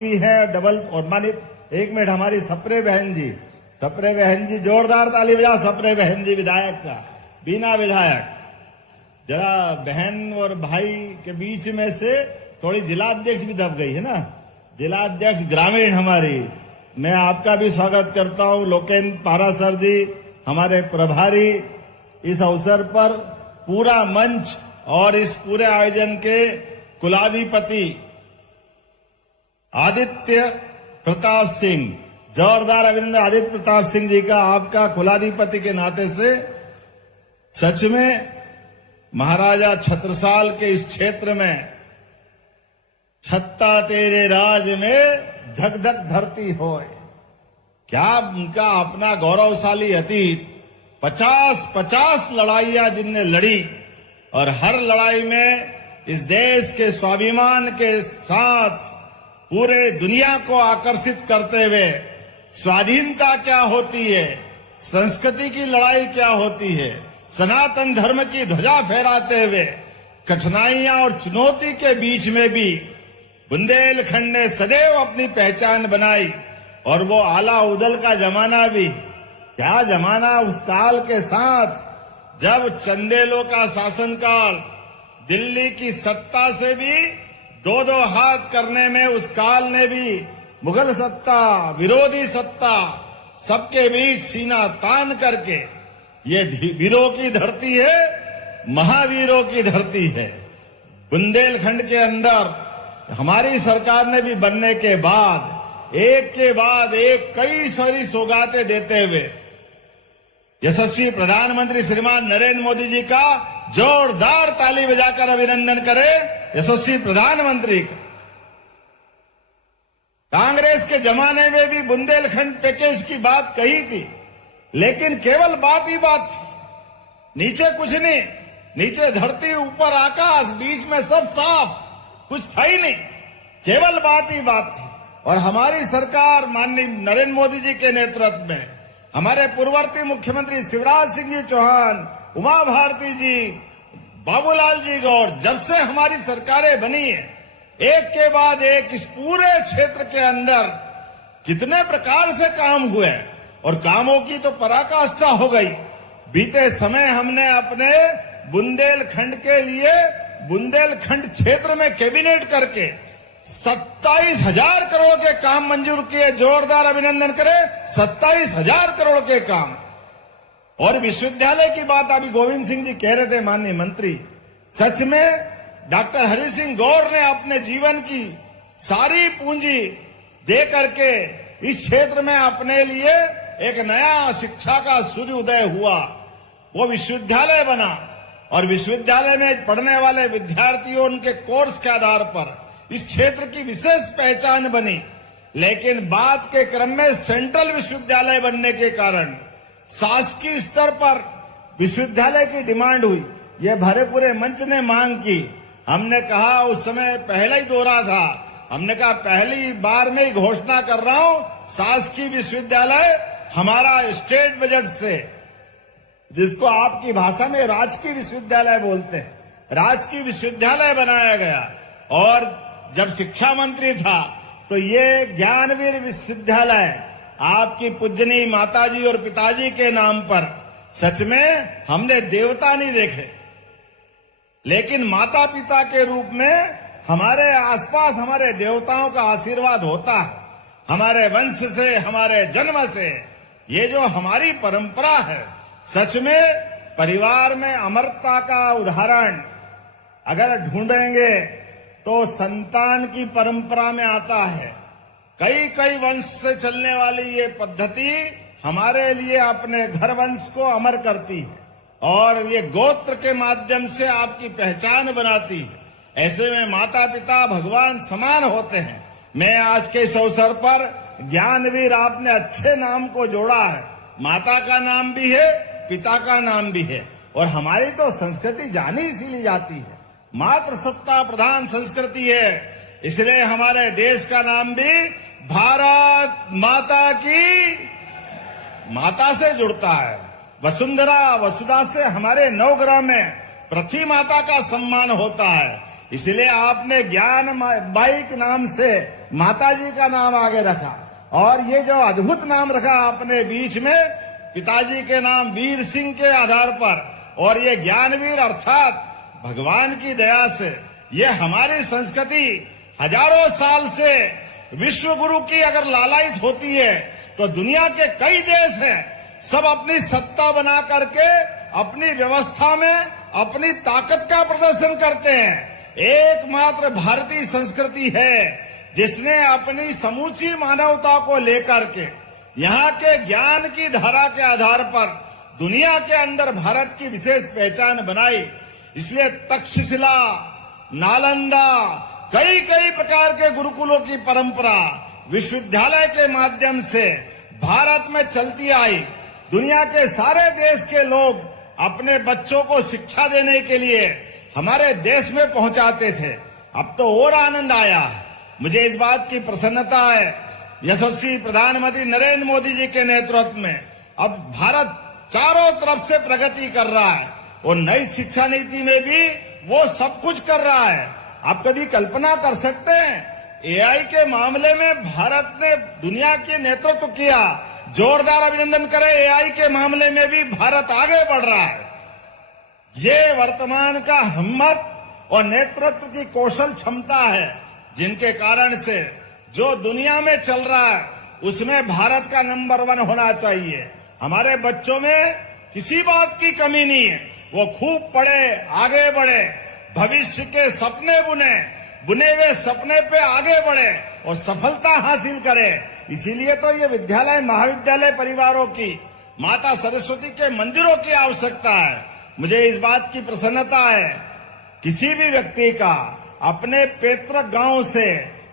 भी है डबल। और मानित एक मिनट, हमारी सप्रे बहन जी, जोरदार ताली बजा सप्रे बहन जी विधायक का, बीना विधायक। जरा बहन और भाई के बीच में से थोड़ी जिलाध्यक्ष भी दब गई है ना, जिलाध्यक्ष ग्रामीण हमारी। मैं आपका भी स्वागत करता हूं। लोकेन पारासर जी हमारे प्रभारी, इस अवसर पर पूरा मंच और इस पूरे आयोजन के कुलाधिपति आदित्य प्रताप सिंह, जोरदार अभिनंदन आदित्य प्रताप सिंह जी का आपका कुलाधिपति के नाते से। सच में महाराजा छत्रसाल के इस क्षेत्र में छत्ता तेरे राज में धक धक धरती होए, क्या उनका अपना गौरवशाली अतीत। 50 लड़ाइयां जिनने लड़ी और हर लड़ाई में इस देश के स्वाभिमान के साथ पूरे दुनिया को आकर्षित करते हुए स्वाधीनता क्या होती है, संस्कृति की लड़ाई क्या होती है, सनातन धर्म की ध्वजा फहराते हुए कठिनाइयां और चुनौती के बीच में भी बुंदेलखंड ने सदैव अपनी पहचान बनाई। और वो आला उदल का जमाना भी क्या जमाना, उस काल के साथ जब चंदेलों का शासनकाल, दिल्ली की सत्ता से भी दो हाथ करने में उस काल ने भी मुगल सत्ता, विरोधी सत्ता, सबके बीच सीना तान करके, ये वीरों की धरती है, महावीरों की धरती है। बुंदेलखंड के अंदर हमारी सरकार ने भी बनने के बाद एक के बाद एक कई सारी सौगातें देते हुए यशस्वी प्रधानमंत्री श्रीमान नरेंद्र मोदी जी का जोरदार ताली बजाकर अभिनंदन करें यशस्वी प्रधानमंत्री का। कांग्रेस के जमाने में भी बुंदेलखंड पैकेज की बात कही थी, लेकिन केवल बात ही बात थी, नीचे कुछ नहीं, नीचे धरती ऊपर आकाश, बीच में सब साफ, कुछ था ही नहीं, केवल बात ही बात थी। और हमारी सरकार माननीय नरेंद्र मोदी जी के नेतृत्व में, हमारे पूर्ववर्ती मुख्यमंत्री शिवराज सिंह जी चौहान, उमा भारती जी, बाबूलाल जी गौर, जब से हमारी सरकारें बनी है, एक के बाद एक इस पूरे क्षेत्र के अंदर कितने प्रकार से काम हुए और कामों की तो पराकाष्ठा हो गई। बीते समय हमने अपने बुंदेलखंड के लिए बुंदेलखंड क्षेत्र में कैबिनेट करके 27,000 करोड़ के काम मंजूर किए। जोरदार अभिनंदन करें, 27,000 करोड़ के काम। और विश्वविद्यालय की बात अभी गोविंद सिंह जी कह रहे थे, माननीय मंत्री, सच में डॉक्टर हरि सिंह गौर ने अपने जीवन की सारी पूंजी दे करके इस क्षेत्र में अपने लिए एक नया शिक्षा का सूर्योदय हुआ, वो विश्वविद्यालय बना। और विश्वविद्यालय में पढ़ने वाले विद्यार्थियों, उनके कोर्स के आधार पर इस क्षेत्र की विशेष पहचान बनी। लेकिन बात के क्रम में सेंट्रल विश्वविद्यालय बनने के कारण शासकीय स्तर पर विश्वविद्यालय की डिमांड हुई। यह भरे पूरे मंच ने मांग की। हमने कहा, उस समय पहला ही दौरा था, हमने कहा पहली बार में ही घोषणा कर रहा हूं, शासकीय विश्वविद्यालय हमारा स्टेट बजट से, जिसको आपकी भाषा में राजकीय विश्वविद्यालय बोलते हैं, राजकीय विश्वविद्यालय बनाया गया। और जब शिक्षा मंत्री था तो ये ज्ञानवीर विश्वविद्यालय आपकी पूजनीय माताजी और पिताजी के नाम पर, सच में हमने देवता नहीं देखे, लेकिन माता पिता के रूप में हमारे आसपास हमारे देवताओं का आशीर्वाद होता है, हमारे वंश से, हमारे जन्म से। ये जो हमारी परंपरा है, सच में परिवार में अमरता का उदाहरण अगर ढूंढेंगे तो संतान की परंपरा में आता है। कई वंश से चलने वाली ये पद्धति हमारे लिए अपने घर वंश को अमर करती है और ये गोत्र के माध्यम से आपकी पहचान बनाती है। ऐसे में माता पिता भगवान समान होते हैं। मैं आज के इस अवसर पर ज्ञानवीर, आपने अच्छे नाम को जोड़ा है, माता का नाम भी है, पिता का नाम भी है। और हमारी तो संस्कृति जानी इसीलिए जाती है, मातृ सत्ता प्रधान संस्कृति है, इसलिए हमारे देश का नाम भी भारत माता की माता से जुड़ता है। वसुंधरा वसुधा से हमारे नवग्रह में पृथ्वी माता का सम्मान होता है। इसलिए आपने ज्ञान बाई के नाम से माता जी का नाम आगे रखा, और ये जो अद्भुत नाम रखा आपने बीच में पिताजी के नाम वीर सिंह के आधार पर, और ये ज्ञानवीर अर्थात भगवान की दया से ये हमारी संस्कृति हजारों साल से विश्व गुरु की अगर लालायित होती है तो दुनिया के कई देश हैं, सब अपनी सत्ता बना करके अपनी व्यवस्था में अपनी ताकत का प्रदर्शन करते हैं। एकमात्र भारतीय संस्कृति है जिसने अपनी समूची मानवता को लेकर के यहाँ के ज्ञान की धारा के आधार पर दुनिया के अंदर भारत की विशेष पहचान बनाई। इसलिए तक्षशिला, नालंदा, कई कई प्रकार के गुरुकुलों की परंपरा विश्वविद्यालय के माध्यम से भारत में चलती आई। दुनिया के सारे देश के लोग अपने बच्चों को शिक्षा देने के लिए हमारे देश में पहुंचाते थे। अब तो और आनंद आया। मुझे इस बात की प्रसन्नता है, यशस्वी प्रधानमंत्री नरेंद्र मोदी जी के नेतृत्व में अब भारत चारों तरफ से प्रगति कर रहा है, और नई शिक्षा नीति में भी वो सब कुछ कर रहा है। आप कभी कल्पना कर सकते हैं एआई के मामले में भारत ने दुनिया की नेतृत्व किया। जोरदार अभिनंदन करें, एआई के मामले में भी भारत आगे बढ़ रहा है। ये वर्तमान का हिम्मत और नेतृत्व की कौशल क्षमता है, जिनके कारण से जो दुनिया में चल रहा है उसमें भारत का नंबर 1 होना चाहिए। हमारे बच्चों में किसी बात की कमी नहीं है, वो खूब पढ़े, आगे बढ़े, भविष्य के सपने बुने हुए सपने पे आगे बढ़े और सफलता हासिल करे। इसीलिए तो ये विद्यालय महाविद्यालय परिवारों की, माता सरस्वती के मंदिरों की आवश्यकता है। मुझे इस बात की प्रसन्नता है, किसी भी व्यक्ति का अपने पैतृक गांव से,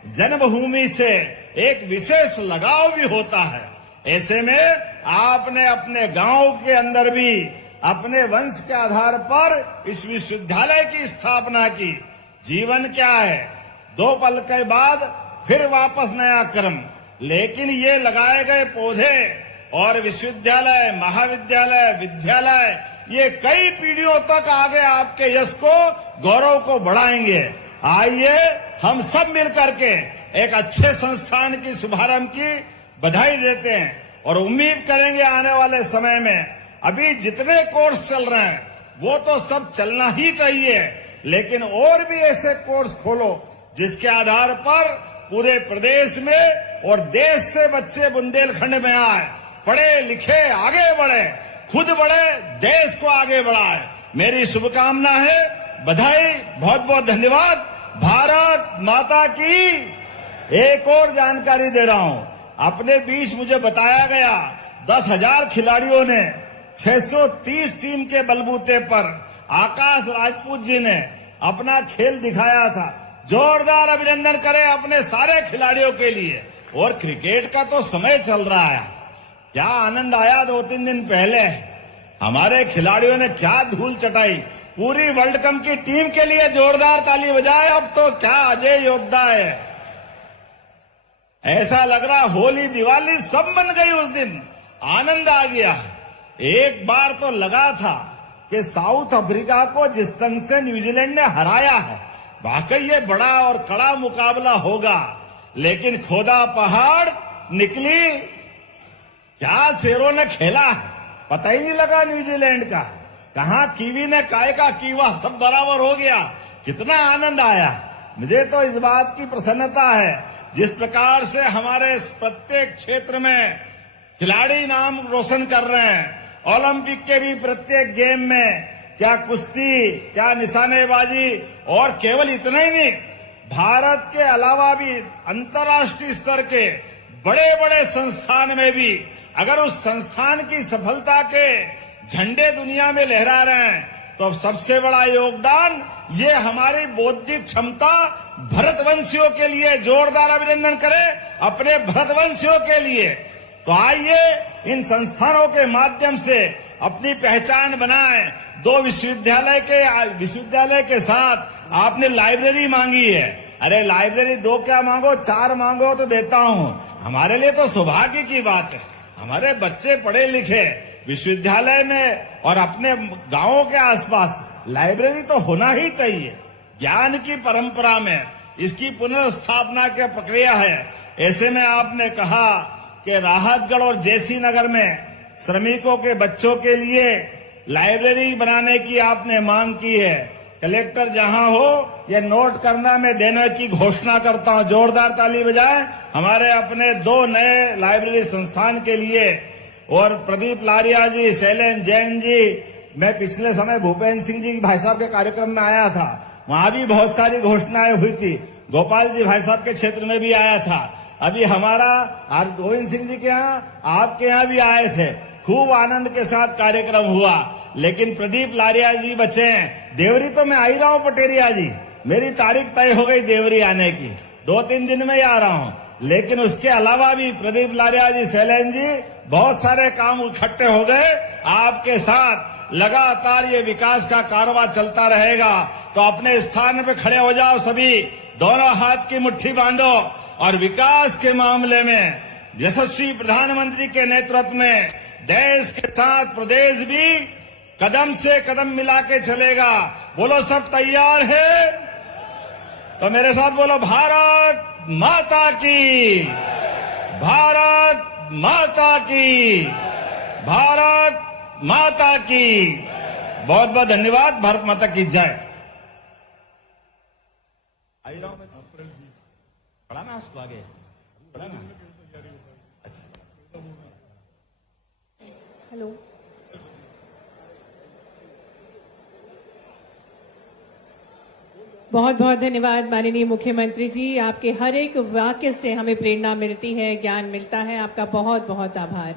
जन्मभूमि से एक विशेष लगाव भी होता है। ऐसे में आपने अपने गांव के अंदर भी अपने वंश के आधार पर इस विश्वविद्यालय की स्थापना की। जीवन क्या है, 2 पल के बाद फिर वापस नया कर्म, लेकिन ये लगाए गए पौधे और विश्वविद्यालय, महाविद्यालय, विद्यालय ये कई पीढ़ियों तक आगे आपके यश को, गौरव को बढ़ाएंगे। आइए हम सब मिलकर के एक अच्छे संस्थान की शुभारंभ की बधाई देते हैं, और उम्मीद करेंगे आने वाले समय में अभी जितने कोर्स चल रहे हैं वो तो सब चलना ही चाहिए, लेकिन और भी ऐसे कोर्स खोलो जिसके आधार पर पूरे प्रदेश में और देश से बच्चे बुंदेलखंड में आए, पढ़े लिखे, आगे बढ़े, खुद बढ़े, देश को आगे बढ़ाए। मेरी शुभकामना है, बधाई, बहुत बहुत धन्यवाद। भारत माता की। एक और जानकारी दे रहा हूं, अपने बीच मुझे बताया गया 10,000 खिलाड़ियों ने 630 टीम के बलबूते पर आकाश राजपूत जी ने अपना खेल दिखाया था। जोरदार अभिनंदन करें अपने सारे खिलाड़ियों के लिए। और क्रिकेट का तो समय चल रहा है, क्या आनंद आया 2-3 दिन पहले, हमारे खिलाड़ियों ने क्या धूल चटाई। पूरी वर्ल्ड कप की टीम के लिए जोरदार ताली बजाए। अब तो क्या अजय योद्धा है, ऐसा लग रहा होली दिवाली सब बन गई उस दिन, आनंद आ गया। एक बार तो लगा था कि साउथ अफ्रीका को जिस ढंग से न्यूजीलैंड ने हराया है, वाकई ये बड़ा और कड़ा मुकाबला होगा, लेकिन खोदा पहाड़ निकली, क्या शेरों ने खेला, पता ही नहीं लगा न्यूजीलैंड का, कहां कीवी ने काय का कीवा, सब बराबर हो गया। कितना आनंद आया। मुझे तो इस बात की प्रसन्नता है, जिस प्रकार से हमारे प्रत्येक क्षेत्र में खिलाड़ी नाम रोशन कर रहे हैं, ओलंपिक के भी प्रत्येक गेम में, क्या कुश्ती, क्या निशानेबाजी, और केवल इतना ही नहीं, भारत के अलावा भी अंतर्राष्ट्रीय स्तर के बड़े बड़े संस्थान में भी अगर उस संस्थान की सफलता के झंडे दुनिया में लहरा रहे हैं, तो सबसे बड़ा योगदान ये हमारी बौद्धिक क्षमता भरतवंशियों के लिए। जोरदार अभिनंदन करें अपने भरतवंशियों के लिए। तो आइए इन संस्थानों के माध्यम से अपनी पहचान बनाएं। 2 विश्वविद्यालय के साथ आपने लाइब्रेरी मांगी है, अरे लाइब्रेरी 2 क्या मांगो, 4 मांगो तो देता हूं। हमारे लिए तो सौभाग्य की बात है, हमारे बच्चे पढ़े लिखे विश्वविद्यालय में और अपने गांवों के आसपास लाइब्रेरी तो होना ही चाहिए। ज्ञान की परंपरा में इसकी पुनर्स्थापना की प्रक्रिया है। ऐसे में आपने कहा कि राहतगढ़ और जयसी नगर में श्रमिकों के बच्चों के लिए लाइब्रेरी बनाने की आपने मांग की है। कलेक्टर जहां हो ये नोट करना, मैं देने की घोषणा करता हूं। जोरदार ताली बजाएं हमारे अपने 2 नए लाइब्रेरी संस्थान के लिए। और प्रदीप लारिया जी, शैलेंद्र जैन जी, मैं पिछले समय भूपेंद्र सिंह जी भाई साहब के कार्यक्रम में आया था, वहां भी बहुत सारी घोषणाएं हुई थी। गोपाल जी भाई साहब के क्षेत्र में भी आया था। अभी हमारा गोविंद सिंह जी के यहाँ, आपके यहाँ भी आए थे। खूब आनंद के साथ कार्यक्रम हुआ। लेकिन प्रदीप लारिया जी बचे हैं। देवरी तो मैं आ ही रहा हूं पटेरिया जी, मेरी तारीख तय हो गई देवरी आने की, 2-3 दिन में ही आ रहा हूं। लेकिन उसके अलावा भी प्रदीप लारिया जी, शैलेंद्र जी, बहुत सारे काम इकट्ठे हो गए। आपके साथ लगातार ये विकास का कारोबार चलता रहेगा। तो अपने स्थान पे खड़े हो जाओ सभी, दोनों हाथ की मुट्ठी बांधो और विकास के मामले में यशस्वी प्रधानमंत्री के नेतृत्व में देश के साथ प्रदेश भी कदम से कदम मिला के चलेगा। बोलो सब तैयार है? तो मेरे साथ बोलो, भारत माता की, भारत माता की, भारत माता की। बहुत बहुत धन्यवाद। भारत माता की जय। आई रहा हूं मैं, पढ़ा ना उसको आगे, पढ़ा ना। अच्छा, हेलो, बहुत बहुत धन्यवाद माननीय मुख्यमंत्री जी। आपके हर एक वाक्य से हमें प्रेरणा मिलती है, ज्ञान मिलता है। आपका बहुत बहुत आभार।